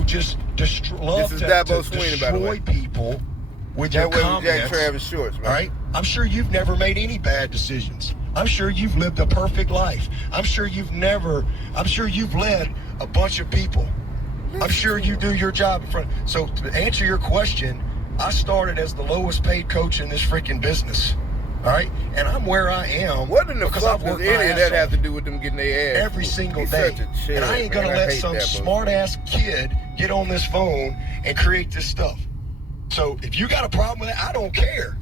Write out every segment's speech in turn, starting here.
who just love to destroy people with your comments. Jack Travis Shorts, man. All right? I'm sure you've never made any bad decisions. I'm sure you've lived a perfect life. I'm sure you've led a bunch of people. I'm sure you do your job in front. So to answer your question, I started as the lowest paid coach in this freaking business. All right? And I'm where I am. What in the fuck does any of that have to do with them getting their ass every single day? And I ain't going to let some smart-ass kid get on this phone and create this stuff. So if you got a problem with that, I don't care.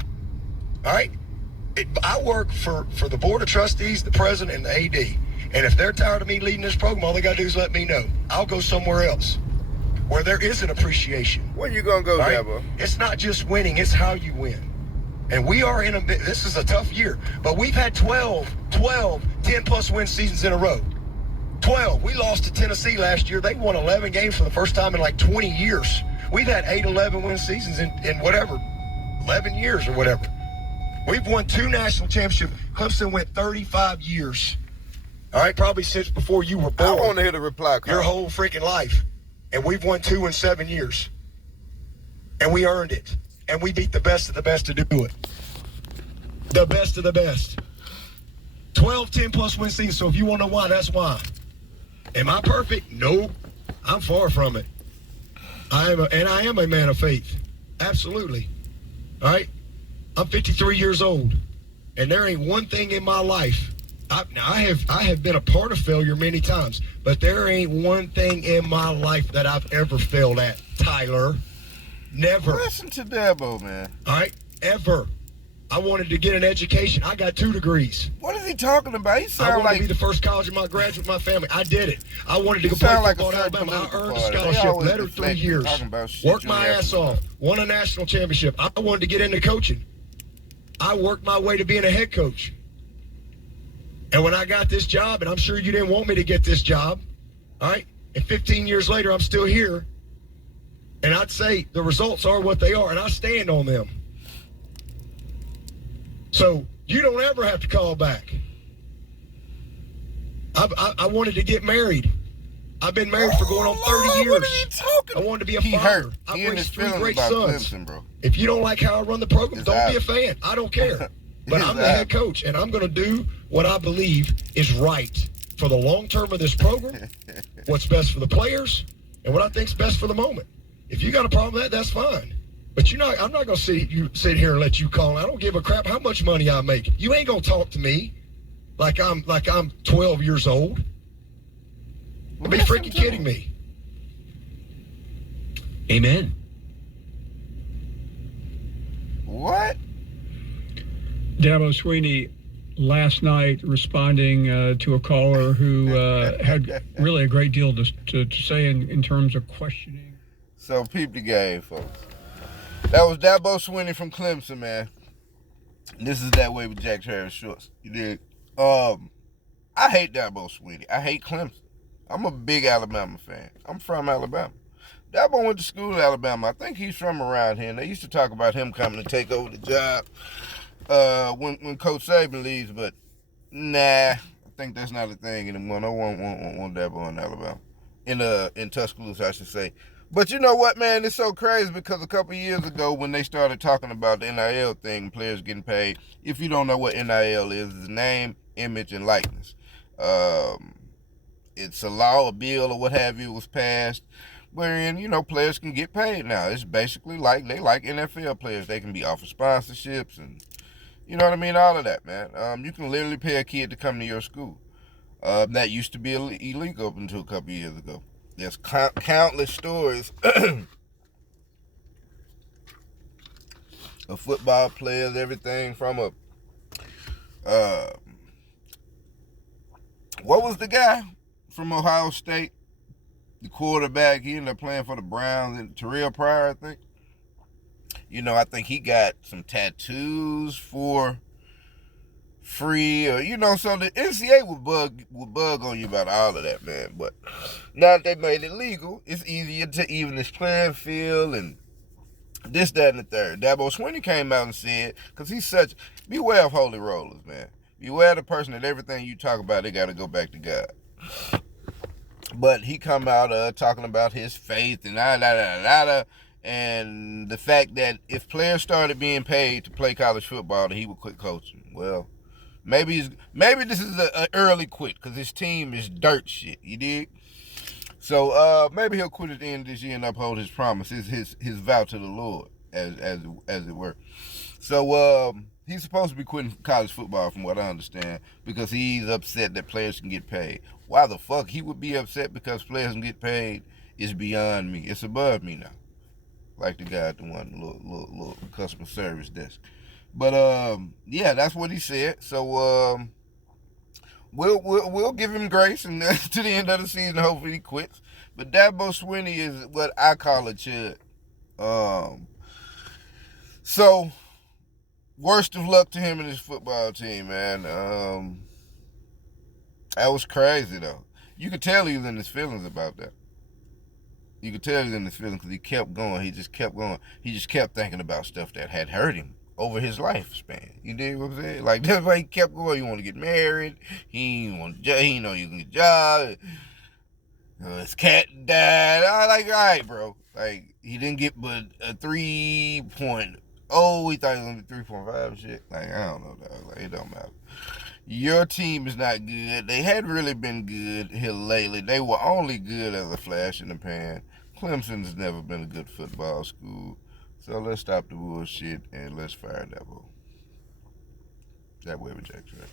All right? I work for the board of trustees, the president, and the AD. And if they're tired of me leading this program, all they got to do is let me know. I'll go somewhere else where there is an appreciation. Where you going to go, right? Dabo? It's not just winning, it's how you win. And we are this is a tough year, but we've had 12 10-plus win seasons in a row. 12. We lost to Tennessee last year. They won 11 games for the first time in like 20 years. We've had 8 11 win seasons in whatever, 11 years or whatever. We've won 2 national championships. Clemson went 35 years. All right, probably since before you were born. I want to hear the reply call. Your whole freaking life. And we've won 2 in 7 years. And we earned it. And we beat the best of the best to do it. The best of the best. 12 10-plus win seasons. So if you want to know why, that's why. Am I perfect? No. I'm far from it. I am a man of faith. Absolutely. All right? I'm 53 years old. And there ain't one thing in my life. I have been a part of failure many times. But there ain't one thing in my life that I've ever failed at, Tyler. Never. Listen to Dabo, man. All right? Ever. I wanted to get an education. I got 2 degrees. What is he talking about? He I wanted to be the first college in my graduate my family. I did it. I wanted to go play football in Alabama. I earned a scholarship. Led her 3 years. Worked my ass off. Won a national championship. I wanted to get into coaching. I worked my way to being a head coach. And when I got this job, and I'm sure you didn't want me to get this job, all right? And 15 years later, I'm still here. And I'd say the results are what they are, and I stand on them. So you don't ever have to call back. I wanted to get married. I've been married for going on 30 years. What are you talking? I wanted to be a father. I raised 3 great sons. Clemson, bro. If you don't like how I run the program, don't be a fan. I don't care. But I'm the head coach, and I'm going to do what I believe is right for the long term of this program, what's best for the players, and what I think's best for the moment. If you got a problem with that, that's fine. But I'm not going to sit here and let you call. I don't give a crap how much money I make. You ain't going to talk to me like I'm 12 years old. You'll be freaking kidding me. Amen. What? Dabo Sweeney last night responding to a caller who had really a great deal to say in terms of questioning. So peep the game, folks. That was Dabo Sweeney from Clemson, man. This is That Way with Jack Travis Shorts. You dig? I hate Dabo Sweeney. I hate Clemson. I'm a big Alabama fan. I'm from Alabama. Dabo went to school in Alabama. I think he's from around here. And they used to talk about him coming to take over the job when Coach Saban leaves. But, nah, I think that's not a thing anymore. No one want Dabo in Alabama. In Tuscaloosa, I should say. But you know what, man? It's so crazy because a couple of years ago when they started talking about the NIL thing, players getting paid, if you don't know what NIL is, it's name, image, and likeness. It's a law, a bill, or what have you was passed wherein, players can get paid now. It's basically like NFL players. They can be offered sponsorships and, you know what I mean? All of that, man. You can literally pay a kid to come to your school. That used to be illegal up until a couple of years ago. There's countless stories of football players, everything from what was the guy from Ohio State? The quarterback, he ended up playing for the Browns, and Terrell Pryor, I think. I think he got some tattoos for free, or so the NCAA would bug on you about all of that, man. But now that they made it legal, it's easier to even this playing field and this, that, and the third. Dabo Sweeney came out and said, because he's beware of holy rollers, man. Beware the person that everything you talk about, they got to go back to God. But he come out talking about his faith and and the fact that if players started being paid to play college football, that he would quit coaching. Well, maybe this is an early quit because his team is dirt shit. You dig? So maybe he'll quit at the end of this year and uphold his promise, his vow to the Lord, as it were. So he's supposed to be quitting college football, from what I understand, because he's upset that players can get paid. Why the fuck he would be upset because players can get paid is beyond me. It's above me now. Like the guy at the one little customer service desk. But yeah, that's what he said. So we'll give him grace and to the end of the season. Hopefully he quits. But Dabo Swinney is what I call a chud. So worst of luck to him and his football team, man. That was crazy though. You could tell he was in his feelings about that. You could tell he was in his feelings because he kept going. He just kept going. He just kept thinking about stuff that had hurt him over his lifespan. You dig what I'm saying? Like that's why he kept going. He want to get married. He want to. He know you can get a job. His cat died. I like, all right, bro. Like he didn't get but a 3.0. He thought he was gonna be 3.5 shit. Like I don't know, dog. Like it don't matter. Your team is not good. They had really been good here lately. They were only good as a flash in the pan. Clemson's never been a good football school. So let's stop the bullshit and let's fire Dabo. That way with Jack Travis.